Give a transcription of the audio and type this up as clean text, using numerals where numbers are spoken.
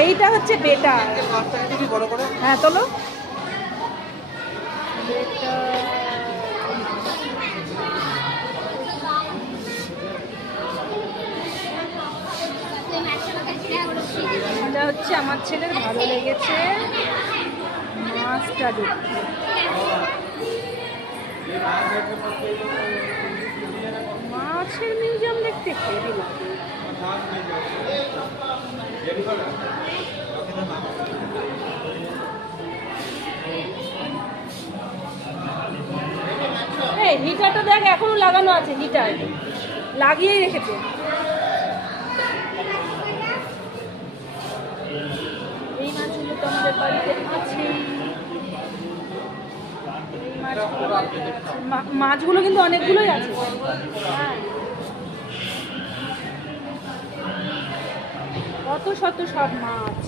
এইটা হচ্ছে বেটা। হ্যাঁ তোলো। এটা হচ্ছে আমার ছেলের ভালো লেগেছে মাছটা দেখতে। মাছের মিউজিয়াম দেখতে হেভি লাগে। এই হিটারটা দেখ এখনো লাগানো আছে, হিটার লাগিয়েই রেখেছে। এই মাছগুলো তো আমাদের বাড়িতে আছে। মাছগুলো কিন্তু অনেকগুলোই আছে। হ্যাঁ কত শত সব মাছ।